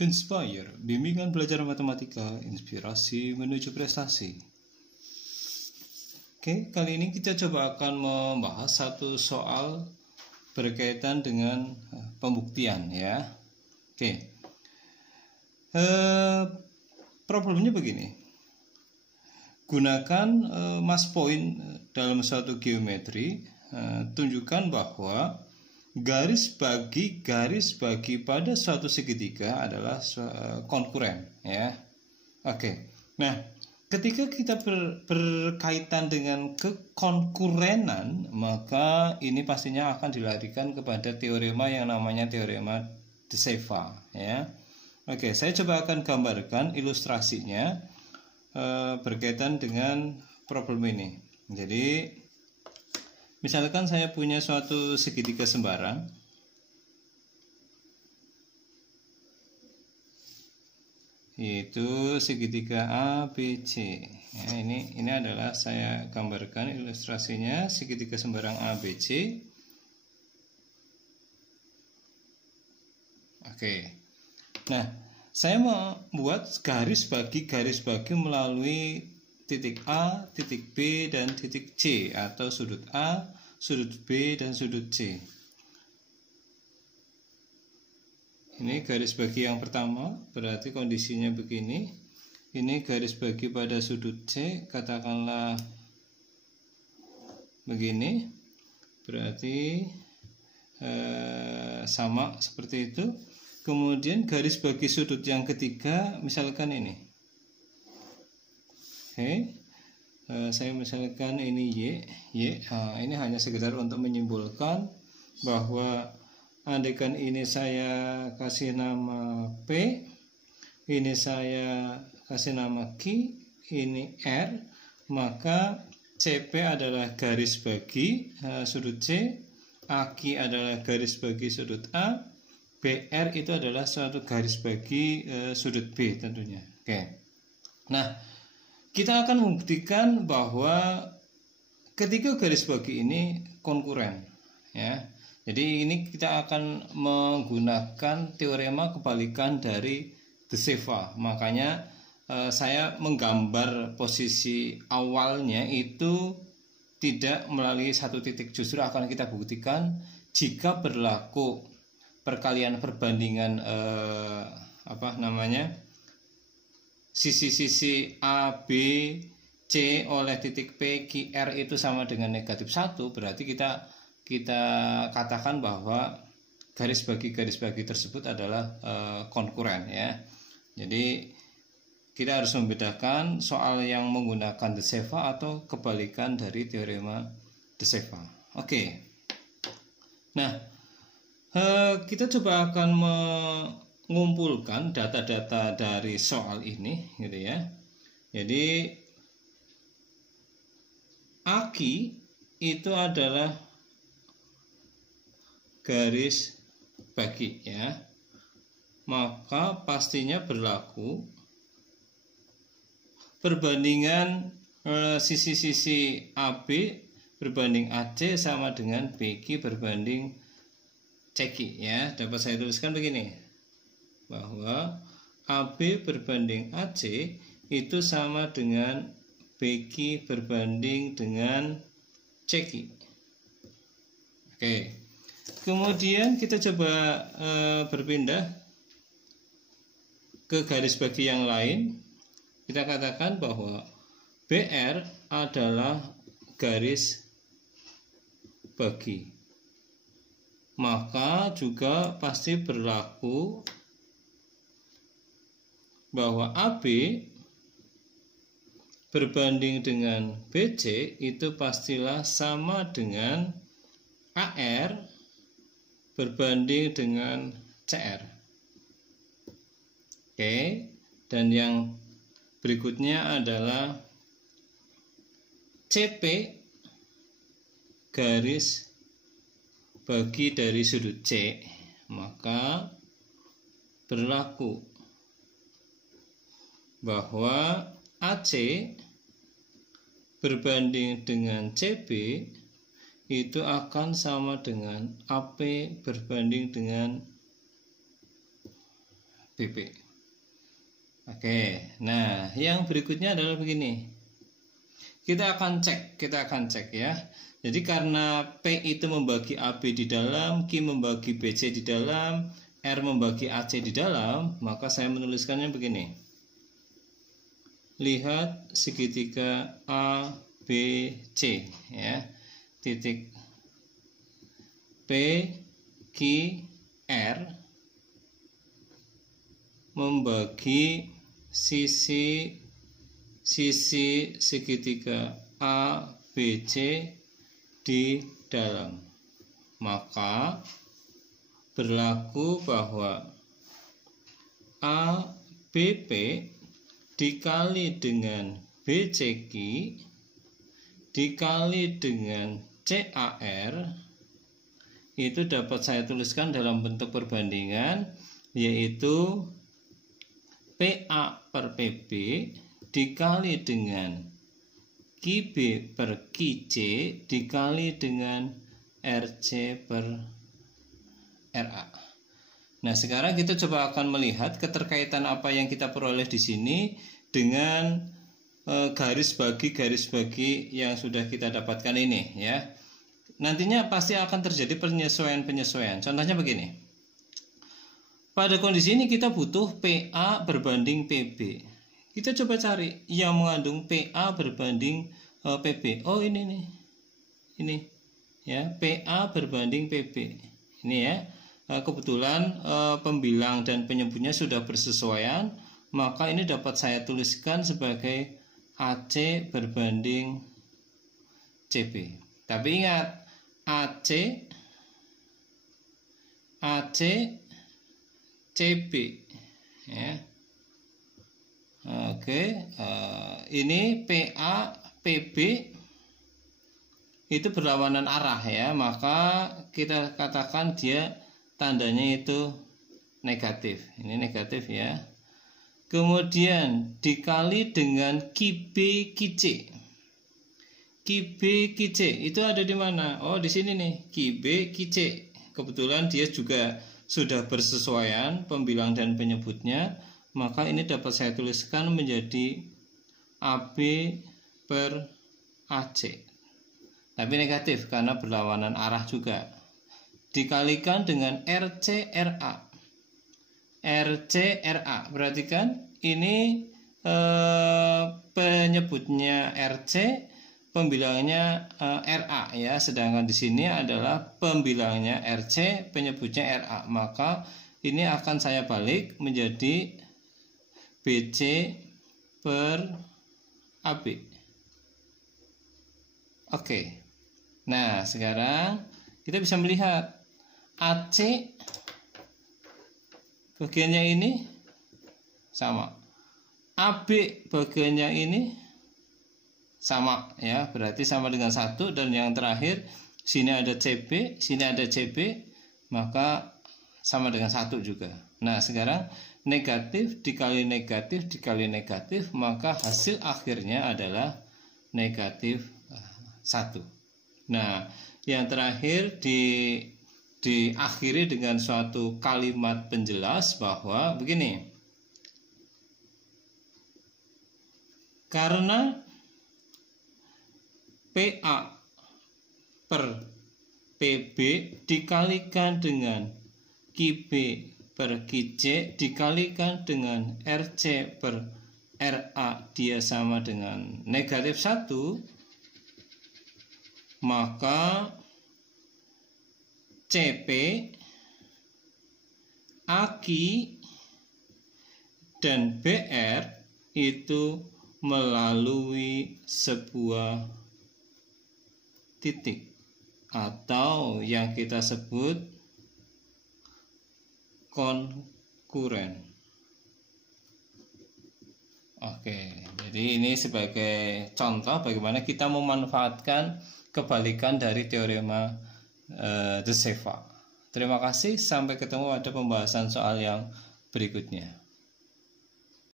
Inspire, bimbingan belajar matematika, inspirasi menuju prestasi. Oke, kali ini kita coba akan membahas satu soal berkaitan dengan pembuktian ya. Oke, problemnya begini. Gunakan mass point dalam suatu geometri, tunjukkan bahwa garis bagi pada suatu segitiga adalah konkuren ya. Oke. Nah, ketika kita berkaitan dengan kekonkurenan, maka ini pastinya akan dilarikan kepada teorema yang namanya teorema de Siva ya. Oke, saya coba akan gambarkan ilustrasinya berkaitan dengan problem ini. Jadi misalkan saya punya suatu segitiga sembarang, yaitu segitiga ABC. Ya, ini adalah saya gambarkan ilustrasinya segitiga sembarang ABC. Oke. Nah, saya membuat garis bagi melalui titik A, titik B, dan titik C, atau sudut A, sudut B, dan sudut C. Ini garis bagi yang pertama, berarti kondisinya begini. Ini garis bagi pada sudut C, katakanlah begini, berarti sama seperti itu. Kemudian garis bagi sudut yang ketiga, misalkan ini. Oke, saya misalkan ini Y. Ini hanya sekedar untuk menyimpulkan bahwa andaikan ini saya kasih nama P, ini saya kasih nama Q, ini R, maka CP adalah garis bagi sudut C, AQ adalah garis bagi sudut A, BR itu adalah suatu garis bagi sudut B tentunya. Oke. Nah, kita akan membuktikan bahwa ketika garis bagi ini konkuren ya. Jadi ini kita akan menggunakan teorema kebalikan dari de Siva. Makanya saya menggambar posisi awalnya itu tidak melalui satu titik, justru akan kita buktikan jika berlaku perkalian perbandingan sisi-sisi A, B, C oleh titik P, Q, R itu sama dengan negatif 1, berarti kita katakan bahwa garis bagi tersebut adalah konkuren ya. Jadi kita harus membedakan soal yang menggunakan de Siva atau kebalikan dari teorema de Siva. Oke. Nah, kita coba akan mengumpulkan data-data dari soal ini gitu ya. Jadi AQ itu adalah garis bagi ya. Maka pastinya berlaku perbandingan sisi-sisi AB berbanding AC sama dengan BQ berbanding CQ ya. Dapat saya tuliskan begini, bahwa AB berbanding AC itu sama dengan BQ berbanding dengan CQ. Oke. Kemudian kita coba berpindah ke garis bagi yang lain. Kita katakan bahwa BR adalah garis bagi, maka juga pasti berlaku bahwa AB berbanding dengan BC itu pastilah sama dengan AR berbanding dengan CR. Oke, dan yang berikutnya adalah CP garis bagi dari sudut C, maka berlaku bahwa AC berbanding dengan CB itu akan sama dengan AP berbanding dengan BP. Oke, nah yang berikutnya adalah begini. Kita akan cek ya. Jadi karena P itu membagi AB di dalam, Q membagi BC di dalam, R membagi AC di dalam, maka saya menuliskannya begini. Lihat segitiga ABC ya. Titik P, Q, R membagi sisi segitiga ABC di dalam, maka berlaku bahwa ABP dikali dengan BCQ dikali dengan CAR itu dapat saya tuliskan dalam bentuk perbandingan, yaitu PA per PB dikali dengan QB per QC dikali dengan RC per RA. Nah, sekarang kita coba akan melihat keterkaitan apa yang kita peroleh di sini dengan garis bagi yang sudah kita dapatkan ini ya. Nantinya pasti akan terjadi penyesuaian. Contohnya begini. Pada kondisi ini kita butuh PA berbanding PB. Kita coba cari yang mengandung PA berbanding PB. Oh, ini nih. Ini ya, PA berbanding PB. Ini ya. Kebetulan pembilang dan penyebutnya sudah bersesuaian, maka ini dapat saya tuliskan sebagai AC berbanding CB. Tapi ingat, AC CB ya. Oke, ini PA PB itu berlawanan arah ya, maka kita katakan dia tandanya itu negatif. Ini negatif ya. Kemudian dikali dengan QB QC. QB QC itu ada di mana? Oh, di sini nih, QB QC. Kebetulan dia juga sudah bersesuaian pembilang dan penyebutnya, maka ini dapat saya tuliskan menjadi AB per AC. Tapi negatif karena berlawanan arah juga. Dikalikan dengan RCRA. RCRA, perhatikan ini penyebutnya RC, pembilangnya RA ya, sedangkan di sini adalah pembilangnya RC, penyebutnya RA. Maka ini akan saya balik menjadi BC per AB. Oke. Nah, sekarang kita bisa melihat AC bagiannya ini sama, AB bagiannya ini sama ya, berarti sama dengan 1. Dan yang terakhir sini ada CB, sini ada CB, maka sama dengan 1 juga. Nah, sekarang negatif dikali negatif dikali negatif, maka hasil akhirnya adalah negatif 1. Nah, yang terakhir diakhiri dengan suatu kalimat penjelas bahwa begini. Karena PA per PB dikalikan dengan QB per QC dikalikan dengan RC per RA dia sama dengan negatif 1, maka CP, AK, dan BR itu melalui sebuah titik atau yang kita sebut konkuren. Oke, jadi ini sebagai contoh bagaimana kita memanfaatkan kebalikan dari teorema de Ceva. Terima kasih, sampai ketemu pada pembahasan soal yang berikutnya.